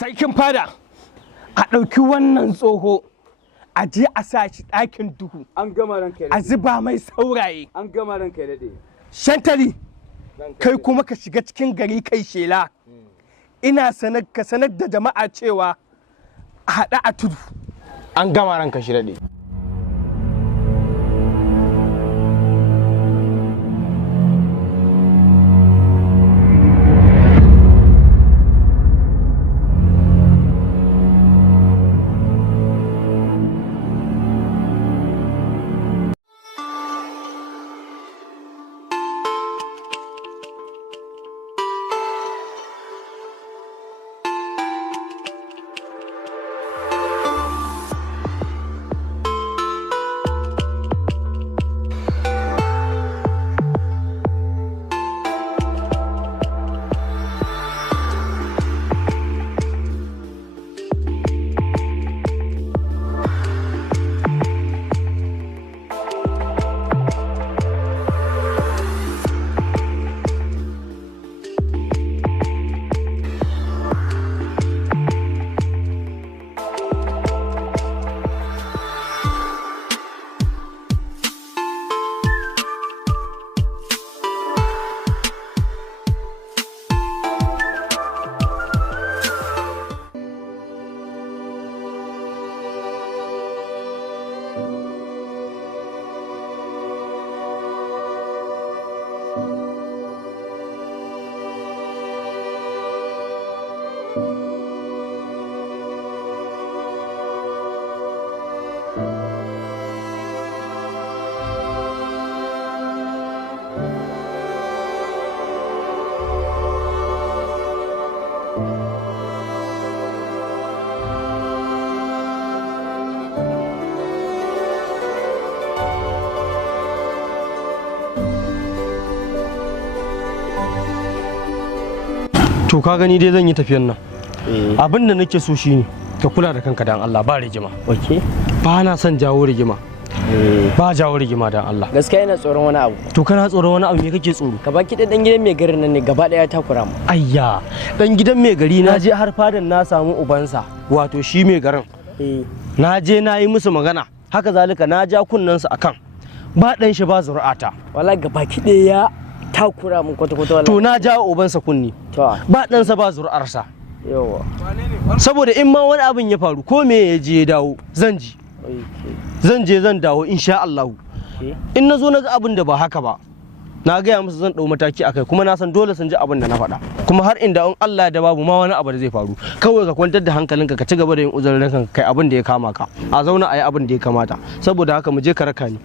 Sarkin fada a ɗauki wannan tsoho a je a sa shi ɗakin duhu. An gama ranka a zuba mai sauraye. An gama ranka daɗe. Shantali kai kuma ka shiga cikin gari kai shela. Ina ka sanar da jama'a cewa a haɗa a tudu. An gama ranka shi daɗe. To ka gani dai zan yi tafiyan nan. Abin da nake so shine ka kula da kanka dan Allah ba rigima. Okay. Ba na son jawo rigima. Ba jawo rigima dan Allah. Gaskiya ina tsoron wani abu. To kana tsoron wani abu me kake tsoro? Gaba ki dan gidan mai garin nan ne gaba daya takura mu. Ayya, dan gidan mai gari na je har fadan na samu ubansa, wato shi mai garin. Na je na yi musu magana. Haka zalika na ja kunnansa akan ba dan shi ba zuri'ata. Wallahi gaba ki daya takura mun kwata-kwata wallahi. To na ja ubansa kunni. Ba ɗansa ba zuri'arsa. Yawa. Saboda in ma wani abin ya faru ko me ya je ya dawo zan ji. Zan je zan dawo insha Allah. In na zo na ga abin da ba haka ba na gaya musu zan ɗau mataki akai kuma na san dole sun ji abin da na faɗa. Kuma har inda in Allah ya da babu ma wani abu da zai faru kawai ka kwantar da hankalinka ka ci gaba da yin uzurin kanka kai abin da ya kama ka. A zauna a yi abin da ya kamata. Saboda haka mu je ka raka ni.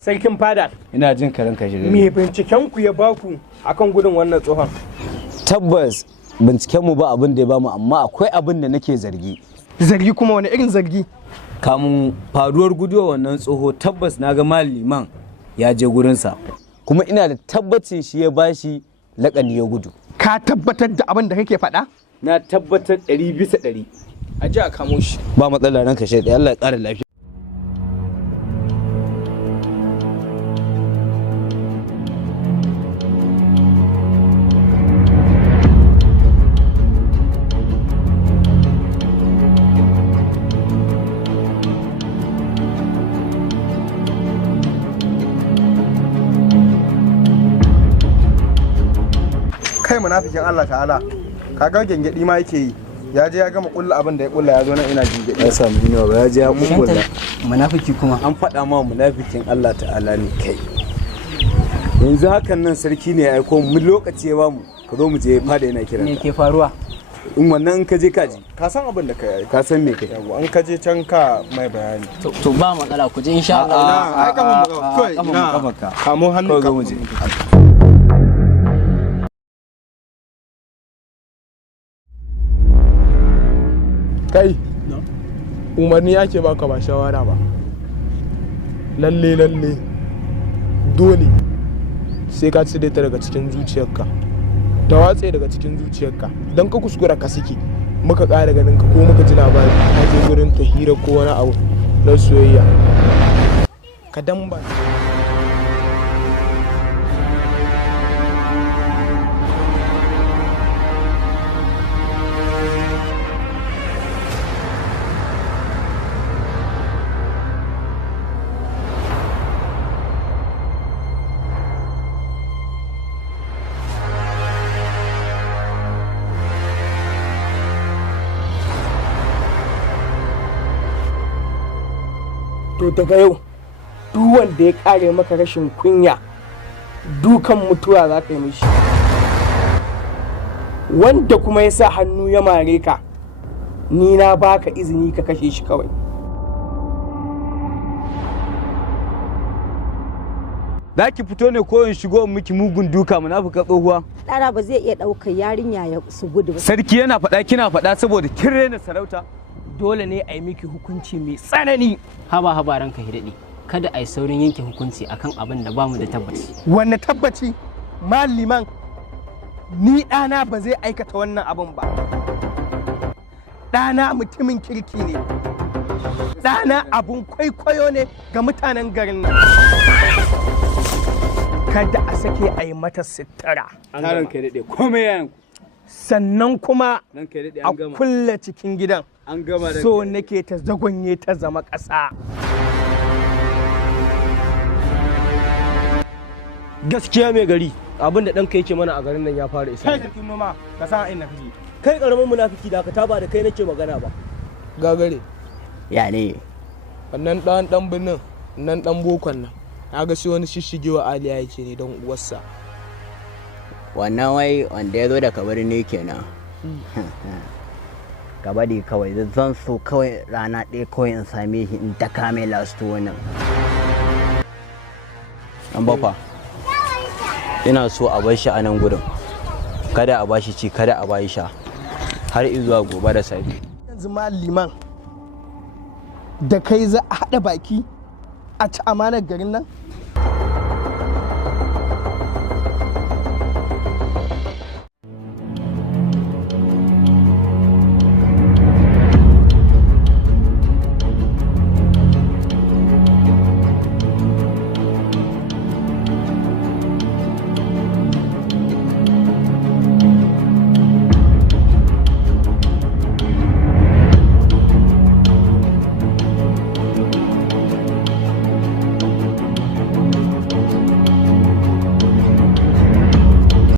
Sarkin fada. Ina jin karan ka shiga. Me binciken ku ya baku akan gudun wannan tsohon? Tabbas binciken mu ba abin da ya bamu amma akwai abin da nake zargi. Zargi kuma wani irin zargi? Kamun faruwar guduwa wannan tsoho tabbas na ga maliman ya je gurinsa. Kuma ina da tabbacin shi ya bashi lakani ya gudu. Ka tabbatar da abin da kake faɗa? Na tabbatar 100%. A ji a kamo shi. Ba matsala ranka shi da Allah ya ƙara lafiya. Kai munafikin Allah ta'ala kaga gengedi ma yake yi ya je ya gama kulla abin da ya kulla ya zo nan ina gengedi Ya samu inuwa ba ya je ya kulla. Munafiki kuma. An faɗa ma munafikin Allah ta'ala ne kai. Yanzu hakan nan sarki ne ya aiko mu lokaci ya bamu ka zo mu je fada yana kiran. Me ke faruwa? In wannan in ka je kaji. ka san abin da kai Ka san me kai. yawa an ka je can ka mai bayani To ba matsala ku je insha Allah. ai kafin mu kai ina kamo hannu Kawai zo mu je. kai umarni ake baka ba shawara ba lalle dole sai ka cire ta daga cikin zuciyarka ta watse daga cikin zuciyarka don ka kuskura ka sike muka ƙara ganin ka ko muka ji labari ka je gurin ta hira ko wani abu na soyayya ka damba. To daga yau duk wanda ya kare maka rashin kunya dukan mutuwa za ka yi mishi, wanda kuma ya sa hannu ya mare ka ni na baka izini ka kashe shi kawai. Za ki fito ne ko in shigo in miki mugun duka munafuka tsohuwa? Ɗana ba zai iya ɗaukar yarinya ya su gudu ba. Sarki yana faɗa kina faɗa saboda kin rena sarauta. Dole ne a yi miki hukunci mai tsanani. Haba ranka hidadi, kada a yi saurin yanke hukunci akan abin da bamu da tabbaci. Wanne tabbaci? Maliman, ni ɗana ba zai aikata wannan abin ba. Ɗana mutumin kirki ne. Ɗana abun kwaikwayo ne ga mutanen garin nan. Kada a sake a yi mata sitara. Taron kai daɗe komai yayin. Sannan kuma a kulle cikin gidan. An gama da so nake ta zagonye ta zama ƙasa. Gaskiya mai gari abin da ɗanka yake mana a garin nan ya fara isa. Kai sarkin noma ka san inda kake. Kai ƙaramin munafiki da ka taba da kai nake magana ba. Gagare Ya ne? wannan ɗan birnin nan ɗan bokon nan na ga sai wani shishigewa aliya yake ne don uwarsa. Wannan wai wanda ya zo da kabari ne kenan. Ka bari kawai zan so kawai rana ɗaya kawai in same shi in ta kame lastu wannan. An bafa. Ina so a bar shi a nan gurin. Kada a bashi ci, kada a bayi sha. Har izuwa gobe da safe. Yanzu ma liman da kai za a haɗa baki a ci amanar garin nan?